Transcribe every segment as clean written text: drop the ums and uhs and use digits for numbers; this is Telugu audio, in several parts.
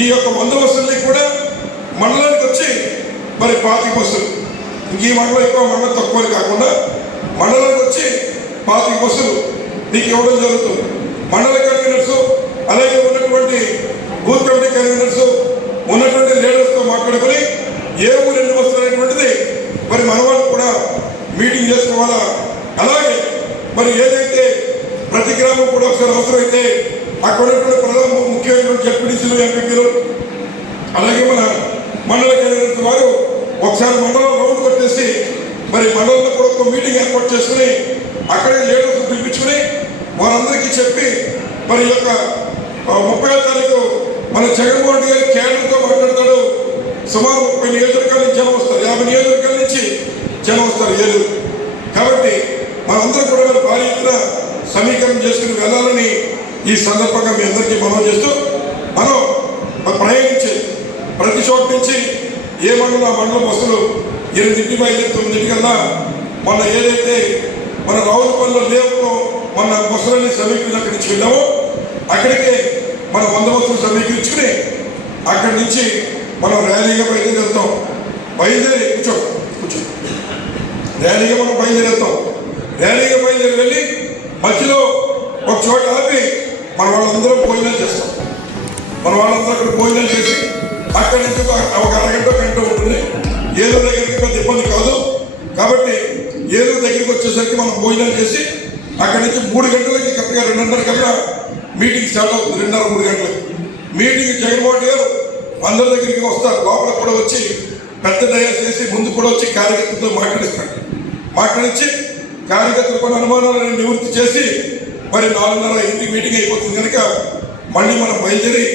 ఈ యొక్క 100 బస్సుల్ని కూడా మండలానికి వచ్చి మరి 25 బస్సులు, ఇంక ఈ మండలం ఎక్కువ మండలం తక్కువని కాకుండా మండలానికి వచ్చి 25 బస్సులు మీకు ఇవ్వడం జరుగుతుంది. మండల కన్వీనర్స్ అలాగే ఉన్నటువంటి బూత్ కమిటీ కన్వీనర్స్ ఉన్నటువంటి లీడర్స్తో మాట్లాడుకొని ఏ ఊరు ఎన్ని బస్సులు అనేటువంటిది మరి మన వాళ్ళు కూడా మీటింగ్ చేసుకోవాలా. అలాగే మరి ఏదైతే ప్రతి గ్రామం కూడా ఒకసారి అవసరమైతే అక్కడ ఉన్నటువంటి ప్రధాన ముఖ్యమైనటువంటి జడ్పీటీసీలు, ఎంపీలు అలాగే మన మండల కన్వీనర్స్ వారు ఒకసారి మండలం రౌండ్ కొట్టేసి మరి మండలంలో కూడా ఒక మీటింగ్ ఏర్పాటు చేసుకుని అక్కడే లీడర్స్ పిలిపించుకుని వారందరికీ చెప్పి మరి యొక్క 30వ తారీఖు మన జగన్మోహన్ రెడ్డి గారి కేంద్రంతో మాట్లాడతాడు. సుమారు 30 నియోజకవర్గాల నుంచి జనం వస్తారు, 50 నియోజకవర్గాల నుంచి జనం వస్తారు ఏలూరు. కాబట్టి మనందరం కూడా మన భారీ ఎత్తున సమీకరణ చేసుకుని వెళ్ళాలని ఈ సందర్భంగా మీ అందరికీ మనవి చేస్తూ మనం ప్రయాణించే ప్రతి చోటు నుంచి ఏ మండలం ఆ మండలం బస్సులు 8 బయలుదేరి 9 కల్లా మొన్న ఏదైతే మన రావులపల్లిలో లేవులో మన బస్సులన్నీ సమీకరించి అక్కడి నుంచి వెళ్ళామో అక్కడికే మనం 100 బస్సులు సమీకరించుకుని అక్కడి నుంచి మనం ర్యాలీగా బయలుదేరి వెళ్తాం. బయలుదేరి కూర్చో ర్యాలీగా మనం బయలుదేరి వెళ్తాం. ర్యాలీగా బయలుదేరి వెళ్ళి మధ్యలో ఒక చోట ఆపి మన వాళ్ళందరూ భోజనాలు చేస్తాం. మన వాళ్ళందరూ అక్కడ భోజనాలు చేసి అక్కడి నుంచి ఒక అరగంట గంట ఉంటుంది. ఏలూరు దగ్గరికి పెద్ద ఇబ్బంది కాదు కాబట్టి ఏలూరు దగ్గరికి వచ్చేసరికి మనం భోజనాలు చేసి అక్కడి నుంచి 3 గంటలకి కరెక్ట్గా 2:30 గంటల మీటింగ్ స్టార్ట్ అవుతుంది. 2:30-3 గంటలకి మీటింగ్ జగన్మోహన్ రెడ్డి గారు అందరి దగ్గరికి వస్తారు. లోపల కూడా వచ్చి పెద్ద డయాస్ చేసి ముందు కూడా వచ్చి కార్యకర్తలతో మాట్లాడిస్తాడు. మాట్లాడించి కార్యకర్తలు కొన్ని అనుమానాలను నివృత్తి చేసి మరి 4:30 మీటింగ్ అయిపోతుంది కనుక మళ్ళీ మనం బయలుదేరి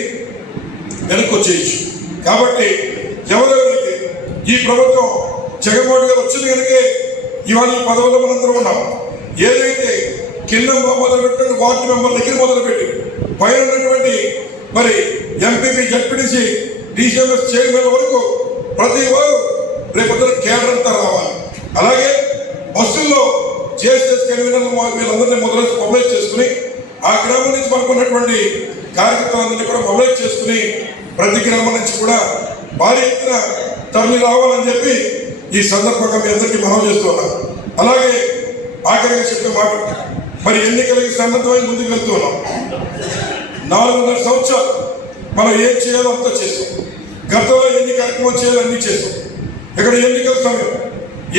వెనక్కి వచ్చేయచ్చు. కాబట్టి ఎవరెవరైతే ఈ ప్రభుత్వం జగన్మోహన్ గారు వచ్చింది కనుకే ఇవాళ ఈ పదవుల్లో మనందరం ఉన్నాం. ఏదైతే కింద మొదలుపెట్టిన వార్డు మెంబర్ దగ్గర మొదలుపెట్టి పైన ఉన్నటువంటి మరి ఎంపీపీ, జడ్పీటీసీ, డీసీఎంఎస్ చైర్మన్ వరకు ప్రతి వారు రేపొద్దున కేంద్రం అంతా రావాలి. అలాగే బస్సుల్లో జేఎస్ఎస్ కన్వీనర్లు వీళ్ళందరినీ మొబైలైజ్ చేసుకుని ఆ గ్రామం నుంచి మనకు ఉన్నటువంటి కార్యకర్తలందరినీ కూడా మొబైలైజ్ చేసుకుని ప్రతి గ్రామం నుంచి కూడా భారీ ఎత్తున తరలి రావాలని చెప్పి ఈ సందర్భంగా మీ అందరికీ మనవి చేస్తున్నాం. అలాగే ఆఖరిగా చెప్పే మాట మరి ఎన్నికలకి సన్నద్ధమై ముందుకు వెళ్తూ ఉన్నాం. 4.5 సంవత్సరాలు మనం ఏం చేయాలో అంతా చేస్తాం. గతంలో ఎన్ని కార్యక్రమాలు చేయాలో అన్నీ చేస్తాం. ఇక్కడ ఎన్నికల సమయం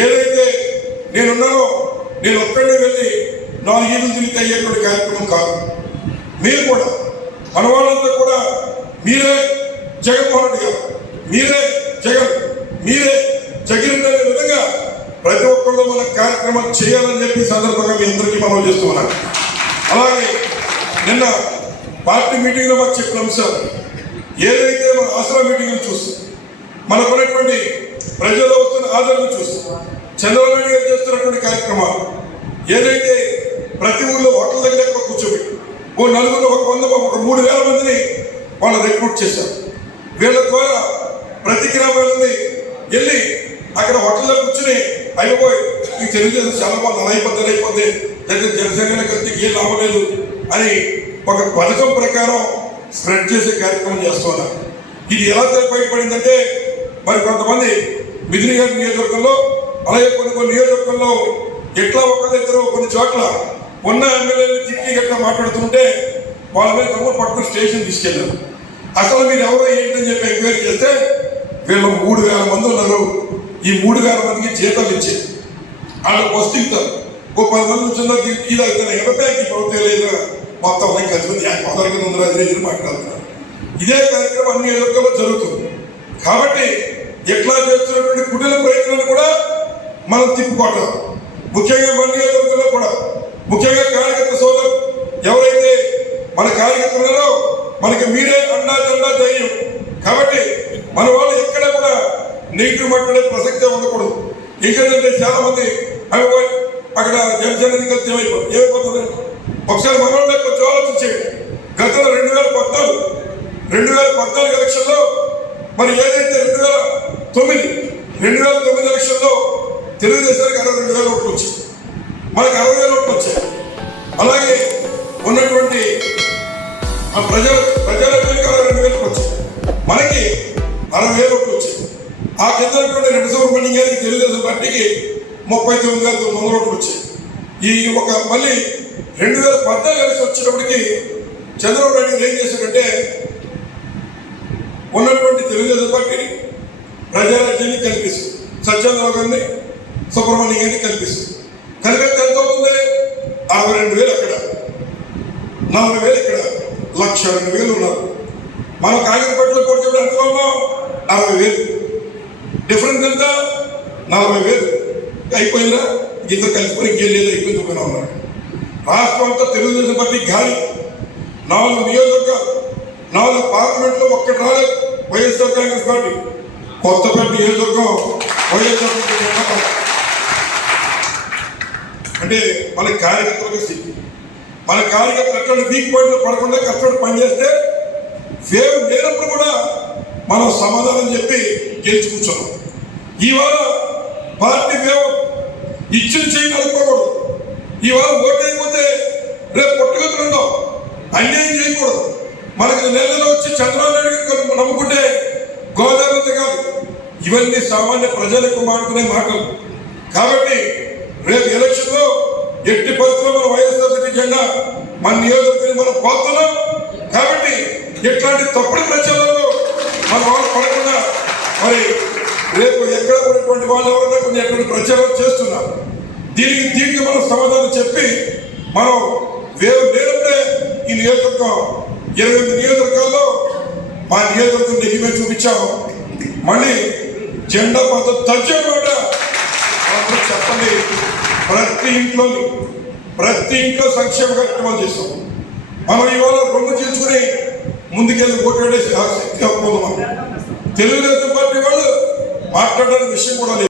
ఏదైతే నేనున్నానో నేను ఒక్కడే వెళ్ళి 4 ఈదులు తిరిగి అయ్యేటువంటి కార్యక్రమం కాదు. మీరు కూడా మన వాళ్ళంతా కూడా మీరే జగన్మోహన్ రెడ్డి గారు, మీరే జగన్, మీరే జగన్ అనే విధంగా ప్రతి ఒక్కళ్ళు మన కార్యక్రమాలు చేయాలని చెప్పి సందర్భంగా మీ అందరికీ మనం చేస్తున్నాను. అలాగే నిన్న పార్టీ మీటింగ్లో మాకు చెప్పిన అంశాలు ఏదైతే మన ఆసరా మీటింగ్లు చూస్తాం, మనకున్నటువంటి ప్రజల్లో వస్తున్న ఆదరణ చూస్తాం, చంద్రబాబు నాయుడు గారు చేస్తున్నటువంటి కార్యక్రమాలు ఏదైతే ప్రతి ఊళ్ళో హోటల్ దగ్గర కూర్చోబెట్టి ఓ నలుగురు ఒక 3,000 మందిని వాళ్ళు రిక్రూట్ చేశారు. వీళ్ళ ద్వారా ప్రతి గ్రామాలని వెళ్ళి అక్కడ హోటల్లో కూర్చుని అయిపోయి ఈ తెలుగుదేశం చాలా బాగా అయిపోద్ది లేదా జనసేన కలిసి ఏం లాభం లేదు అని ఒక పథకం ప్రకారం స్ప్రెడ్ చేసే కార్యక్రమం చేస్తున్నారు. ఇది ఎలా బయటపడిందంటే మరి కొంతమంది మిథుని గారి నియోజకవర్గంలో అలాగే కొన్ని నియోజకవర్గంలో ఎట్లా ఒకరిద్దరు కొన్ని చోట్ల ఉన్న ఎమ్మెల్యేలు తిట్టి గట్లా మాట్లాడుతుంటే వాళ్ళ మీద తమ్ముడు పట్టుకుని స్టేషన్ తీసుకెళ్ళారు. అసలు మీరు ఎవరో ఏంటని చెప్పి ఎంక్వైరీ చేస్తే వీళ్ళు 3,000 మంది ఉన్నారు. ఈ 3,000 మందికి జీతాలు ఇచ్చి వాళ్ళకి వస్తుంటారు. ఓ 10 మంది వచ్చిందో ఇది అవుతాను ఎవరికి ప్రభుత్వం లేదా మొత్తం కలిసి ఉందో అది మాట్లాడుతున్నారు. ఇదే కార్యక్రమం అన్ని ఎదుర్కొలో జరుగుతుంది. కాబట్టి ఎట్లా చేస్తున్నటువంటి కుటుంబ ప్రయత్నాలు కూడా మనం తిప్పుకోవటం ముఖ్యంగా మన నియోజకవర్గంలో కూడా ముఖ్యంగా కార్యకర్త సోదరు ఎవరైతే మన కార్యకర్తలలో మనకి మీరే అండా దండా ధైర్యం. కాబట్టి మన వాళ్ళు ఎక్కడ కూడా నెగిటివ్ మాట్లాడే ప్రసక్తే ఉండకూడదు. ఇంకేంటంటే చాలా మంది అక్కడ జనసేన కలిసి ఏమైపోతుంది ఒకసారి మన వాళ్ళ కొంచెం ఆలోచించేది. గతంలో 2014 ఎలక్షన్లో మరి ఏదైతే 2009 ఎలక్షన్లో తెలుగుదేశానికి 62,000 ఓట్లు వచ్చాయి, మనకు 60,000 ఓట్లు వచ్చాయి. అలాగే ఉన్నటువంటి ప్రజల 62,000 వచ్చాయి. మనకి 60,000 ఓట్లు వచ్చాయి. ఆ కింద రెడ్డి సుబ్రహ్మణ్యం గారికి తెలుగుదేశం పార్టీకి 39,900 ఓట్లు వచ్చాయి. ఈ ఒక మళ్ళీ 2014 కలిసి వచ్చేటప్పటికి చంద్రబాబు నాయుడు గారు ఏం చేశారంటే ఉన్నటువంటి తెలుగుదేశం పార్టీని ప్రజారాజ్యాన్ని కల్పిస్తుంది, సత్యేంద్రరావు గారిని సుబ్రహ్మణ్యం గారిని కల్పిస్తుంది. కలిపితే ఎంత అవుతుంది? 62,000 అక్కడ, 40,000 ఇక్కడ, 1,02,000 ఉన్నారు. మనం కాగితపేటలో కొడుకు ఎంత ఉన్నాం? 60,000. డిఫరెన్స్ ఎంత? 40,000. అయిపోయిందా? ఇద్దరు కలిసిపోయి ఇంకేం లేదు, అయిపోయింది ఉన్నారు. రాష్ట్రం అంతా తెలుగుదేశం పార్టీ గాలి. 4 నియోజకవర్గాలు, 4 పార్లమెంట్లో ఒక్కటి రాలేదు వైఎస్ఆర్ కాంగ్రెస్ పార్టీ. కొత్తపేట నియోజకవర్గం వైఎస్ఆర్ అంటే మన కార్యకర్తలకు స్థితి. మన కార్యకర్తలు ఎక్కడ వీక్ పాయింట్లో పడకుండా కష్టపడి పనిచేస్తే వేవ్ లేనప్పుడు కూడా మనం సమాధానం చెప్పి గెలిచి కూర్చున్నాం. ఇవాళ పార్టీ వేవ్ ఇచ్చిన చేయి నడుపుకోకూడదు. ఇవాళ ఓటు అయిపోతే రేపు పొట్టుగతులు ఉండవు, అన్యాయం చేయకూడదు. మనకి నెలలో వచ్చి చంద్రబాబు నాయుడు గారు నమ్ముకుంటే గోదావరి కాదు. ఇవన్నీ సామాన్య ప్రజలకు మాట్లాడుకునే మాటలు. కాబట్టి రేపు ఎలక్షన్లో ఎట్టి పరిస్థితుల్లో మన వైఎస్ఆర్సీపీ జెండా మన నియోజకవర్గాన్ని మనం పోతున్నాం. కాబట్టి ఇట్లాంటి తప్పుడు ప్రచారంలో మన వాళ్ళు పడకుండా మరి రేపు ఎక్కడ ఉన్నటువంటి వాళ్ళు ఎవరైనా కొన్ని ఎటువంటి ప్రచారం చేస్తున్నారు. దీనికి మనం సమాధానం చెప్పి మనం వేరు లేనప్పుడే ఈ నియోజకవర్గం 28 నియోజకవర్గాల్లో మా నియోజకవర్గం నెగ్గిమే చూపించాము. మళ్ళీ జెండా పద్ధతి తగ్గకుండా చెప్పండి. ప్రతి ఇంట్లో సంక్షేమ కార్యక్రమాలు చేస్తాం. మనం ఇవాళ రొమ్ము చేర్చుకుని ముందుకెళ్ళి ఓటు వేసే శక్తి పోతున్నాం. తెలుగుదేశం పార్టీ వాళ్ళు మాట్లాడడానికి విషయం కూడా లేదు.